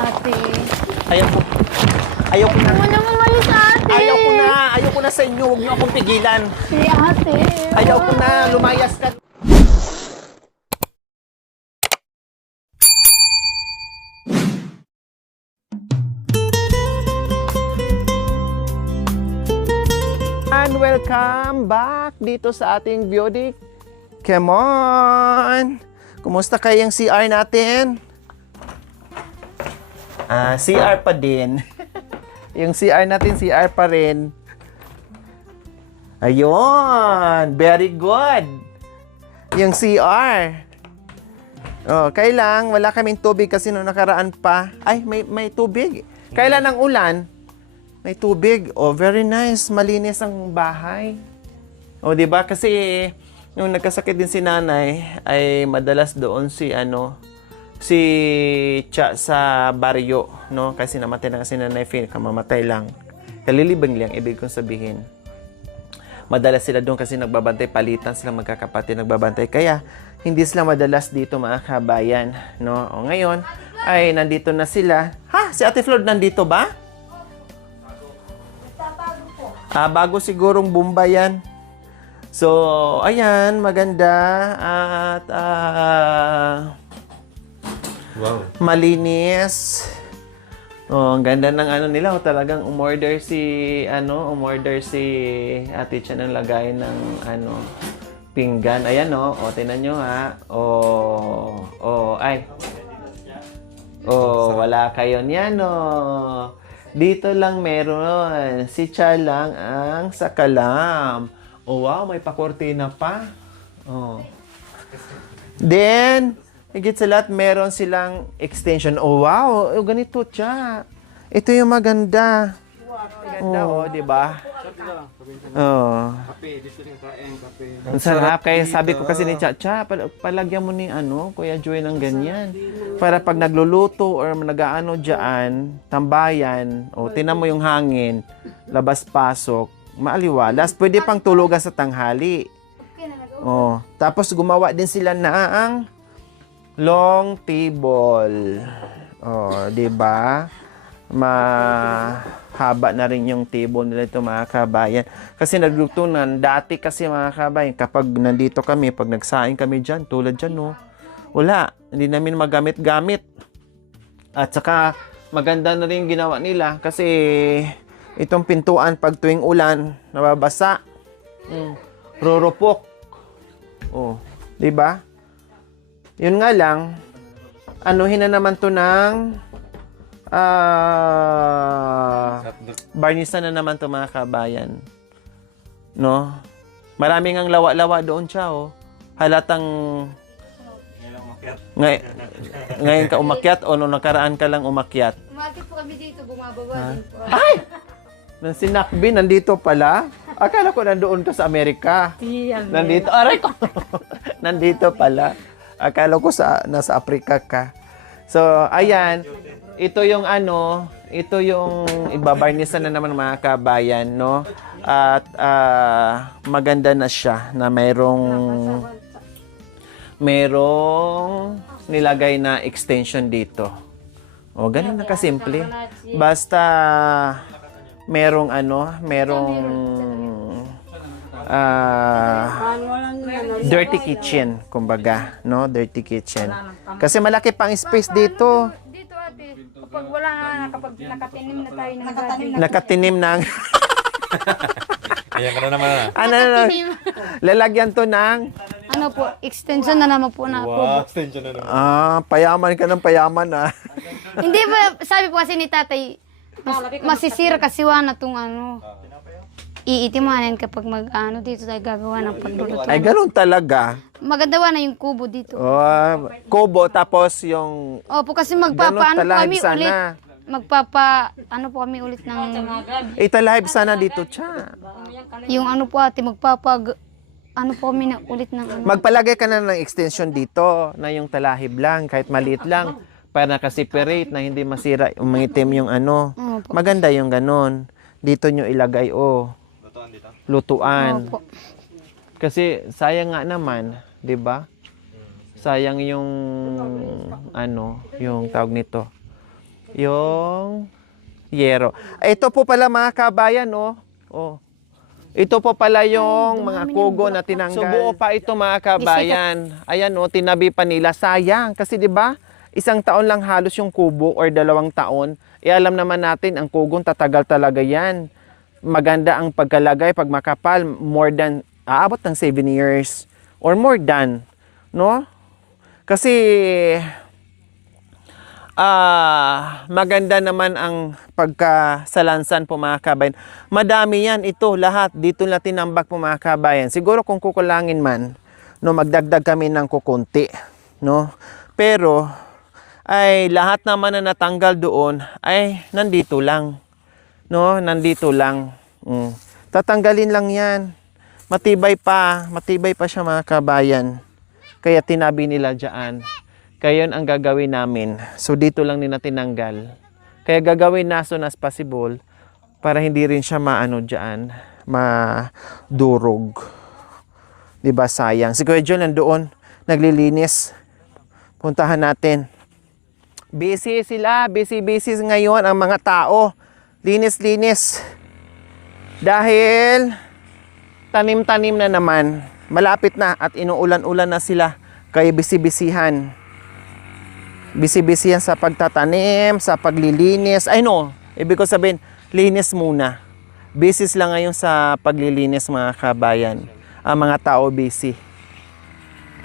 ate. Ayaw ko na. Huwag mo nang umalis, ate. Ayaw ko na sa inyo. Huwag niyo akong pigilan. Si ate. Ayaw ko na. Lumayas ka. And welcome back dito sa ating beauty. Come on! Kumusta kayang CR natin? CR pa din. Yung CR natin, CR pa rin. Ayun! Very good! Yung CR. Oh, kailang wala kaming tubig kasi nung nakaraan pa. Ay, may tubig. Kailan ang ulan? May tubig. Oh, very nice. Malinis ang bahay. Oh, 'di ba? Kasi nung nagkasakit din si nanay, ay madalas doon si Cha sa baryo, no? Kasi namatay na kasi nanay Phil, kamamatay lang. Kalilibang lang ibig kong sabihin. Madalas sila doon kasi nagbabantay, palitan sila magkakapatid nagbabantay. Kaya hindi sila madalas dito mga kabayan, no? O ngayon ay nandito na sila. Ha, si Ate Flor nandito ba? Bago sigurong Bumba yan. So, ayan, maganda at wow, malinis. Oh, ang ganda ng nila. Talagang umorder si Ate Cha ng lagay ng pinggan. Ayan tingnan nyo ha. Wala kayo niyan Dito lang meron. Si Cha lang ang sakalam. Oh, wow, may pakortina pa. Oh. Then, higit sa lahat, meron silang extension. Oh, wow. Oh, ganito, Cha. Ito yung maganda. Maganda, di ba? Oh. Ang sarap. Kaya sabi ko kasi ni Cha, palagyan mo ni Kuya Joy ng ganyan. Para pag nagluluto or nag-aano dyan, tambayan, tinan mo yung hangin, labas-pasok, maaliwalas. Pwede pang tulugan sa tanghali. Tapos gumawa din sila ng long table. 'Di ba? Mahaba na rin yung table nila ito mga kabayan. Kasi naglutunan dati kasi mga kabayan, kapag nandito kami, pag nagsaing kami diyan, tulad diyan wala, hindi namin magamit-gamit. At saka maganda na rin ginawa nila kasi itong pintuan pag tuwing ulan, nababasa. Rurupok. 'Di ba? Yun nga lang, anuhin na naman to ng barnisan na naman to mga kabayan. No? Maraming ang lawa-lawa doon siya Halatang ngayon ka umakyat o nung nakaraan ka lang umakyat? Umakyat po kami dito, bumababa din po. Ay! Nang sinakbi, nandito pala. Akala ko nandoon ka sa Amerika. Nandito, aray ko. Nandito pala. Akala ko nasa Afrika ka. So, ayan. Ito yung ito yung ibabarnisan na naman mga kabayan, no? At maganda na siya na mayroong nilagay na extension dito. Ganun na kasimple. Basta merong dirty kitchen, kumbaga, no? Dirty kitchen. Kasi malaki pang space dito. Dito, ate. Kapag wala kapag nakatinim na tayo ng Nakatinim ng ayan ka na naman lalagyan to ng extension na naman po na wow, extension na naman. Payaman ka ng payaman Hindi ba, sabi po kasi ni tatay, masisira kasi wala tong iitimanin kapag dito tayo gagawa ng pagluluto. Ay, ganun talaga. Maganda na yung kubo dito. Kubo, tapos yung Opo, kasi ganun talahib sana. po kami ulit ng Italahib sana dito, Cha. yung po ate, po kami na ulit ng Magpalagay ka na ng extension dito na yung talahib lang, kahit maliit lang, para nakaseparate na hindi masira, umangitim yung Opo. Maganda yung ganun. Dito nyo ilagay, lutuan. Opo. Kasi sayang nga naman, 'di ba? Sayang yung yung tawag nito. Yung yero. Ito po pala mga kabayan, oh. Oh. Ito po pala yung mga kugo na tinanggal. So buo pa ito mga kabayan. Ayan oh, tinabi pa nila. Sayang kasi 'di ba? Isang taon lang halos yung kubo or 2 taon. Alam naman natin ang kugong tatagal talaga 'yan. Maganda ang pagkalagay pag makapal, more than aabot ng 7 years or more than, no? Kasi maganda naman ang pagkasalansan po mga kabayan. Madami yan, ito lahat dito na tinambak po mga kabayan. Siguro kung kukulangin man, no, magdagdag kami ng kukunti, no? Pero ay lahat naman na natanggal doon ay nandito lang, no? Nandito lang. Tatanggalin lang yan. Matibay pa siya mga kabayan. Kaya tinabi nila diyan. Kaya yun ang gagawin namin. So dito lang nila tinanggal. Kaya gagawin na soon as possible para hindi rin siya maano diyan, madurog. 'Di ba sayang? Si Kuya John nandoon, naglilinis. Puntahan natin. Busy sila, busy ngayon ang mga tao. Linis. Dahil tanim-tanim na naman. Malapit na at inuulan-ulan na sila. Kaya busy-busyhan. Busy-busy yan sa pagtatanim, sa paglilinis. I know, ibig ko sabihin, linis muna. Busy lang ngayon sa paglilinis mga kabayan. Ang mga tao busy.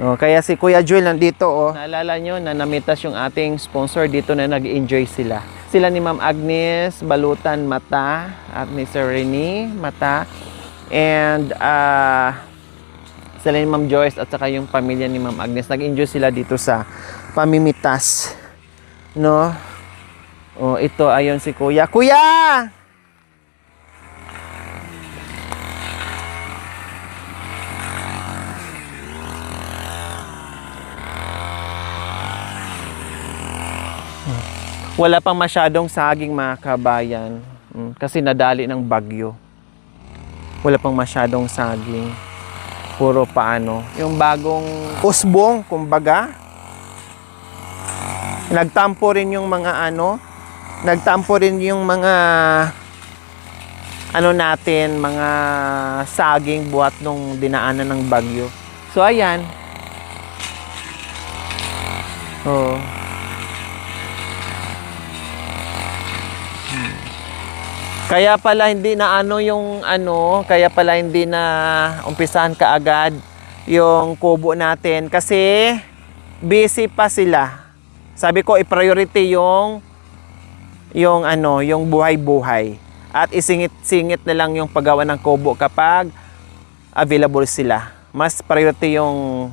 Kaya si Kuya Joel nandito. Naalala nyo na namitas yung ating sponsor dito na nag-enjoy sila. Sila ni Ma'am Agnes, Balutan Mata, at ni Sir Rene Mata. And sila ni Ma'am Joyce at saka yung pamilya ni Ma'am Agnes. Nag-enjoy sila dito sa pamimitas, no? Ito ayon si Kuya. Kuya! Wala pang masyadong saging mga kabayan kasi nadali ng bagyo. Wala pang masyadong saging. Puro paano, yung bagong usbong, kumbaga. Nagtampo rin yung mga natin, mga saging buhat nung dinaanan ng bagyo. So ayan. Kaya pala hindi na kaya pala hindi na umpisahan kaagad yung kubo natin kasi busy pa sila. Sabi ko i-priority yung buhay-buhay at isingit-singit na lang yung paggawa ng kubo kapag available sila. Mas priority yung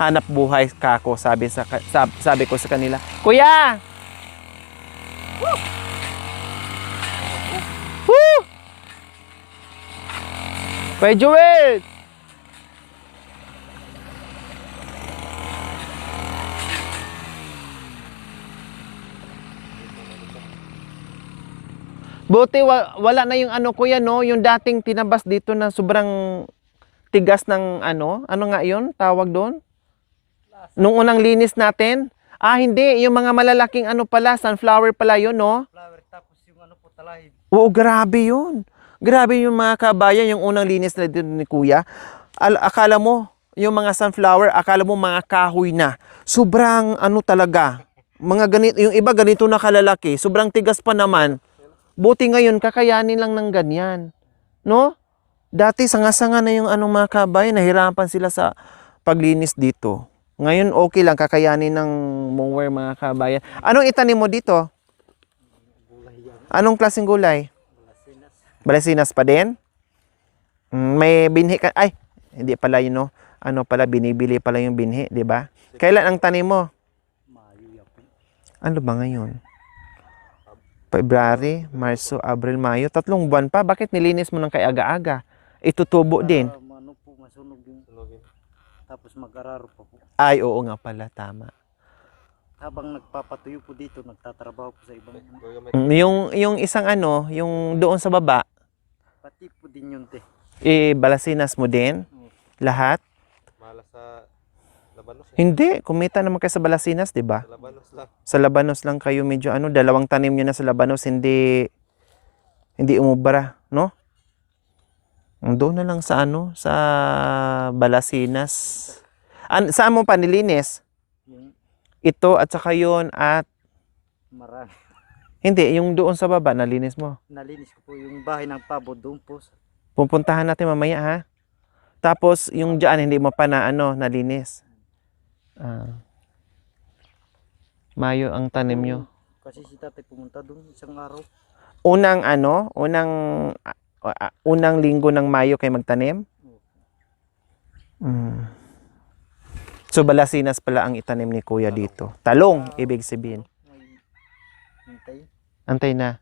hanap buhay kako, sabi ko sa kanila. Kuya! Woo! Woo! Kuya Joel! Buti wala na yung kuya, no, yung dating tinabas dito na sobrang tigas ng ano nga yun, tawag doon? Nung unang linis natin? Hindi, yung mga malalaking pala, sunflower pala yun, no? Flower, tapos yung po talahib. Oo, grabe yun. Grabe yung mga kabayan, yung unang linis na dito ni kuya. Akala mo, yung mga sunflower, akala mo mga kahoy na. Sobrang talaga. Mga ganito, yung iba ganito na kalalaki, sobrang tigas pa naman. Buti ngayon, kakayanin lang ng ganyan. No? Dati, sanga-sanga na yung mga kabayan, nahirapan sila sa paglinis dito. Ngayon, okay lang, kakayanin ng mower mga kabayan. Anong itanim mo dito? Anong klaseng gulay? Balasinas pa din? May binhi ka? Ay, hindi pala yun, no? Binibili pala yung binhi, di ba? Kailan ang tanim mo? Ano ba ngayon? February, Marso, Abril, Mayo. 3 buwan pa. Bakit nilinis mo ng kay aga-aga? Itutubo din. Masunog yung tapos mag-araro pa po. Ay, oo nga pala. Tama. Habang nagpapatuyo po dito, nagtatrabaho po sa ibang... Yung isang yung doon sa baba. Pati po din yun, te. Balasinas mo din? Lahat? Mahala sa Labanos. Hindi, kumita naman kayo sa Balasinas, di ba? Labanos lang. Sa Labanos lang kayo medyo ano, dalawang tanim nyo na sa Labanos, hindi umubra, no? Doon na lang sa ano, sa Balasinas. Saan mo pa nilinis? Yung Ito at saka yun at marami. hindi, yung doon sa baba, nalinis mo. Nalinis ko po yung bahay ng pabo doon po. Pupuntahan natin mamaya ha. Tapos yung dyan, hindi mo pa na ano, nalinis. Mayo ang tanim nyo. Kasi si tatay pumunta doon isang araw. Unang linggo ng Mayo kayo magtanim? Mm. So Balasinas pala ang itanim ni Kuya dito. Talong, ibig sabihin. May hintay, Antay na.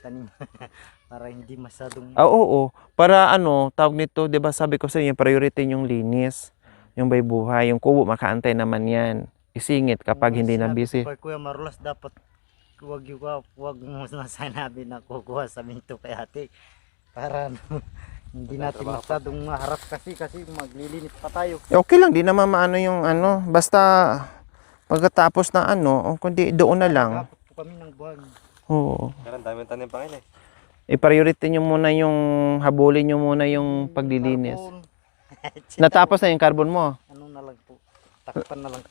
tanim. Para hindi masyadong Oo. Para ano, tawag nito, 'di ba sabi ko sa inyo, priority yung linis, yung bay buhay, yung kubo makaantay naman 'yan. Isingit kapag hindi na busy. Kay Kuya Marulas dapat wag mo na sanabi na kukuha sa minto kay ate. Para hindi natin masyadong maharap kasi maglilinis pa tayo. Okay lang, di naman maano yung ano, basta pagkatapos na ano, kundi doon na lang. Kapot po kami ng buwan. Oo. Pero ang dami tanim pa ngayon I-priority nyo muna yung, habulin nyo muna yung paglilinis. Carbon. Natapos na yung carbon mo. Ano na lang po. Takpan na lang.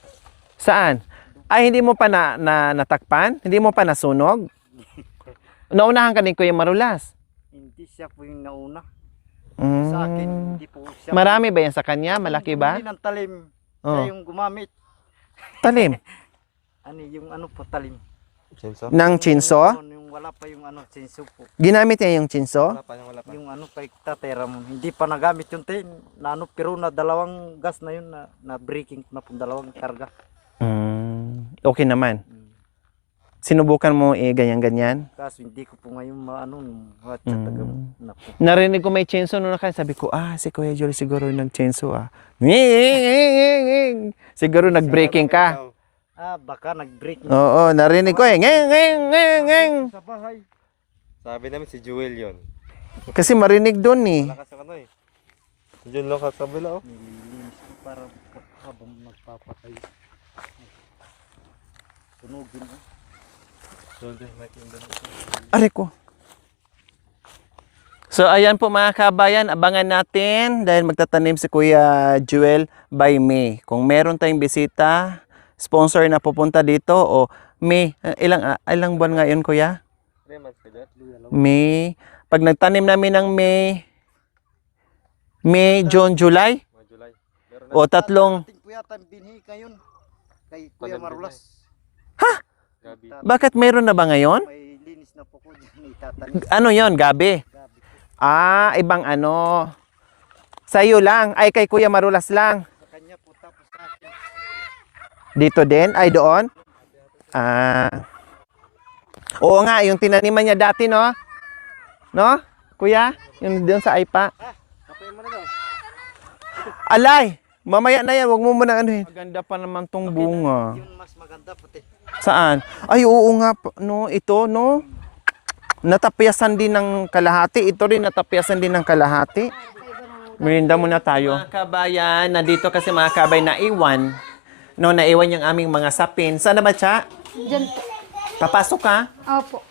Saan? Ay, hindi mo pa natakpan? Hindi mo pa nasunog? Naunahan ka ni Kuya Marulas. Hindi siya po yung nauna. Mm. Sa akin, hindi po siya. Marami ba yan sa kanya? Malaki ba? Hindi ng talim. Oh. Siya yung gumamit. Talim. Yung ano po talim. Chinso? Nang chinso? Yung wala pa yung ano, chinso po. Ginamit niya yung chinso? Wala pa. Yung ano kay Tatay Ramon. Hindi pa nagamit yung tin. Na ano, pero na dalawang gas na yun na breaking na po dalawang karga. Okay naman. Sinubukan mo ganyan-ganyan? Kaso hindi ko po ngayon maano tagam na po. Narinig ko may chinso noon na sabi ko, si Kuya Joel siguro yung nag-chinso Siguro nag-breaking ka. Baka nag-break na Oo, narinig ko ngeng. sa bahay. Sabi namin si Jewel yun. Kasi marinig doon eh. Wala kasi ano Diyan lang sa kabila Nililinis ko para habang magpapatay. Tunugin mo. Aray ko. So ayan po mga kabayan, abangan natin dahil magtatanim si Kuya Joel by May. Kung meron tayong bisita, sponsor na pupunta dito o May, ilang buwan ngayon Kuya? 3 months ka dyan? May. Pag nagtanim namin ng May, June, July, Mga July. Meron na o tatlong, Ating po yata binhi kayon kay Kuya Tagal Marulas. gabi. bakit meron na ba ngayon? May linis na po ko dyan itatanim. Ano yon gabi? Gabi po. Ibang ano. Sa'yo lang, ay kay Kuya Marulas lang. Sa kanya po tapos sa akin. Dito din? Ay, doon? Oo nga, yung tinaniman niya dati, no? No? Kuya? Yung doon sa Aipa? Kapayin mo na daw. Alay! Mamaya na yan, wag mo muna anuhin. Maganda pa naman tong bunga. Yung mas maganda puti. Saan? Ay, oo nga, no? Ito, no? Natapyasan din ng kalahati. Ito rin natapyasan din ng kalahati. Merinda muna tayo. Mga kabayan, nandito kasi mga kabay naiwan. No, naiwan yung aming mga sapin. Saan na ba, Cha? Diyan po. Papasok ka? Opo.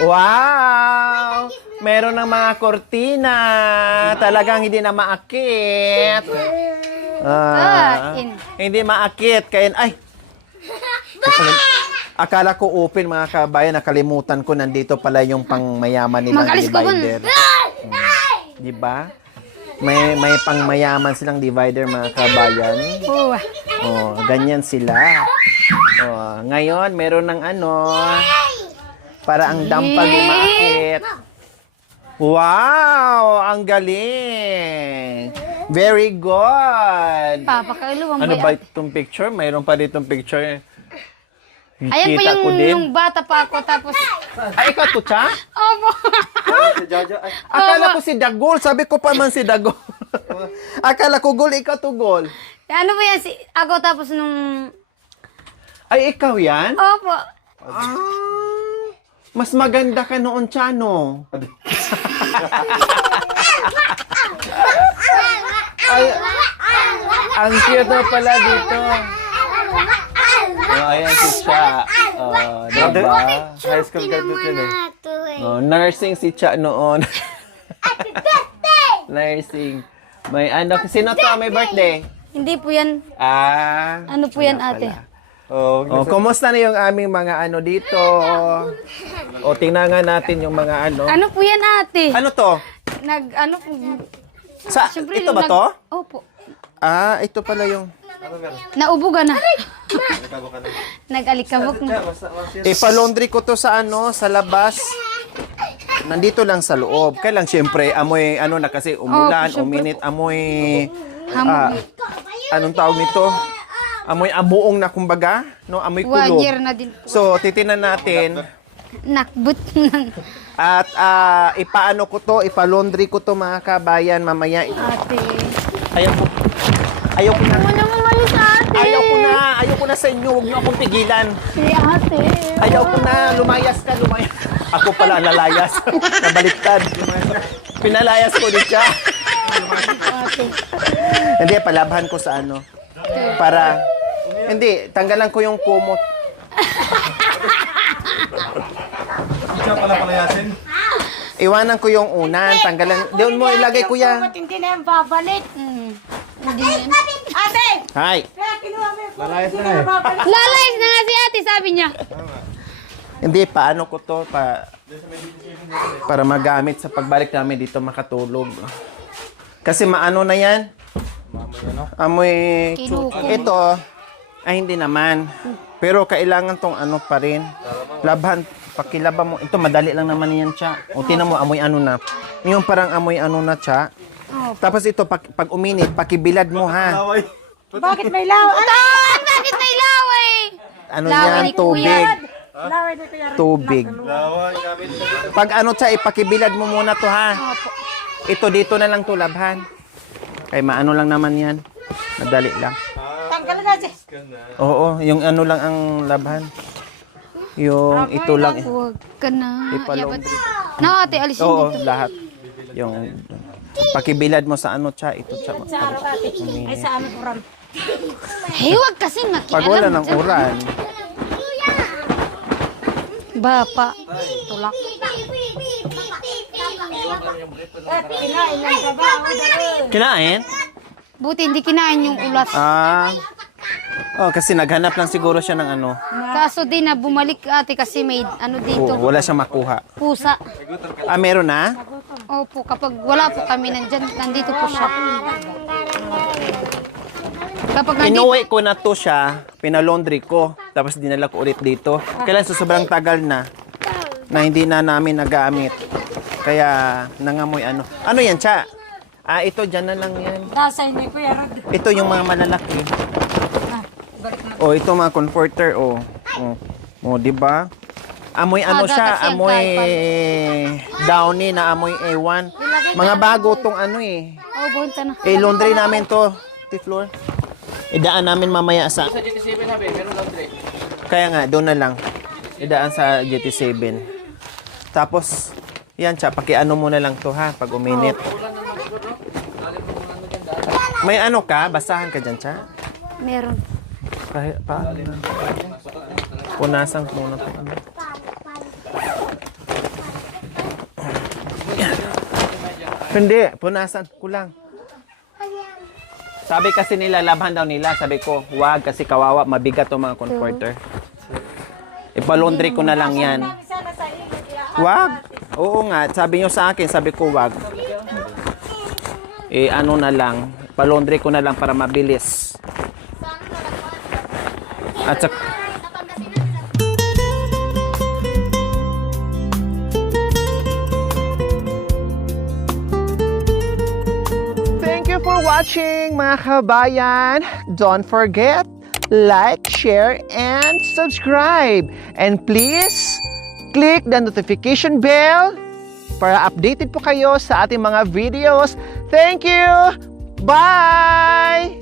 Wow! Meron ng mga kortina. Talagang hindi na maakit. Hindi maakit. Kaya, ay! Akala ko open mga kabayan. Nakalimutan ko nandito pala yung pangmayaman nilang Magalis ko dun. divider. Di ba? May pangmayaman silang divider mga kabayan. Ganyan sila. Ngayon, meron ng ano, para ang dampag umakit. Wow! Ang galing! Very good! Papakailuwang Ano ba itong picture? Mayroon pa ditong picture. Ayan po Kita ko din. yung bata pa ako tapos... Ay, ikaw to, Cha? Opo. Si Jojo, ay. Akala ko si Dagol. Sabi ko pa man si Dagol. Akala ko Gol, ikaw to Gol. Ano po yan? Ako tapos nung... Ay, ikaw yan? Opo. Mas maganda ka noon, Chano. Ay, ang cute na pala dito. Oh, ayan si Cha. Oh, diba? High school graduate yun eh. Oh, nursing si Cha noon. Nursing. May ano, sino to may birthday? Hindi po yan. Ah. Ano po yan, ate? Oh, Oh, kumusta na yung aming mga ano dito? O, tingnan nga natin yung mga ano. Ano po yan, ate? Ano to? Ano po? Siyempre, Ito yung ba to? Opo. Ah, ito pala yung... Naubugan na. Nag-alikabok na. Ipalaundry ko to sa ano, sa labas. Nandito lang sa loob. Kaya lang siyempre, amoy ano na kasi umulan, syempre. uminit, amoy... Hamog. Anong tawag nito? Amoy abuong na kumbaga, no? Amoy 1 kulog. year na din po. So, titinan natin. Nakbut ng At ipaano ko to, ipalaundry ko to mga kabayan mamaya. ate. Ayaw ko. Ayaw ko na. Wala mo mali sa ate. Ayaw ko na. Ayaw ko na sa inyo. Huwag niyo akong pigilan. Si ate. Ayaw ko na. Lumayas ka, lumayas. Ako pala ang lalayas. Nabaliktad. Pinalayas ko din siya. Hindi, palabhan ko sa ano. Para, hindi, tanggalan ko yung kumot. Siya pala palayasin. Iwanan ko yung unan, tanggalan. Doon mo ilagay, kuya. Hindi na yung babalik. Hindi na yan. Ate! Hi. Lalayas na eh. Lalayas na nga si ate, sabi niya. Hindi, paano ko to para magamit sa pagbalik namin dito makatulog. Kasi maano na yan? Amoy Kinuko. ito, ay hindi naman. Pero kailangan tong ano pa rin. Labhan, pakilaban mo. Ito, madali lang naman yan, Cha. O, tinan mo, amoy ano na. Yung parang amoy ano na, Cha. Tapos ito, pag uminit, pakibilad mo, ha. Away. Bakit may laway? Bakit may laway? Ano Laway yan? ni Kuya. Tubig. Tubig. Laway gamit. Pag ano, Cha, ipakibilad mo muna to, ha. Ito, dito na lang to, labhan. Kaya maano lang naman yan. Madali lang. Tanggalan na siya. Oo, yung ano lang ang labhan. Yung ito lang. Huwag ka na. Ipalaundry. Na ate, alisin Oo, dito. lahat. Yung pakibilad mo sa ano, Cha. Ito, Cha. Ay, sa ano uran? Hey, huwag kasi Pag wala makialam. ng uran, Bapa. Tulak. kinain? Buti hindi kinain yung ulat. Ah. Oh, kasi naghanap lang siguro siya ng ano. Kaso din na bumalik ate kasi may ano dito. Wala siyang makuha. Pusa. Ah, meron na? Opo, kapag wala po kami nandyan, nandito po siya. Kapag nandito, Inuwi ko na to siya, pinalaundry ko, tapos dinala ko ulit dito. Kailan sa sobrang tagal na hindi na namin nagamit. Kaya nangamoy ano. Ano yan, Cha? Ah, ito, dyan na lang yan. dasay ni Kuya Rod. Ito yung mga malalaki. Oh, ito mga comforter, oh. Oh, di ba? Amoy ano Aga siya, kasi ang amoy downy na amoy A1. Mga bago tong ano eh. Oh, bunta na. Laundry namin to, Tiflor. Idaan namin mamaya sa... Sa GT7 sabi, meron laundry. Kaya nga, doon na lang. Idaan sa GT7. Tapos, yan, Cha, pakiano mo na lang to ha, pag uminit. May ano ka? Basahan ka dyan, Cha? Meron. Punasan ko muna to. Ano? Hindi, punasan ko lang. Sabi kasi nila, labhan daw nila. Sabi ko, wag kasi kawawa, mabigat to mga comforter. Ipalaundry ko na lang yan. Wag. Oo nga, sabi nyo sa akin, sabi ko wag. Ano na lang, ipalaundry ko na lang para mabilis. At sa... Thank you for watching, mga kabayan. Don't forget, like, share, and subscribe. And please, click the notification bell para updated po kayo sa ating mga videos. Thank you! Bye!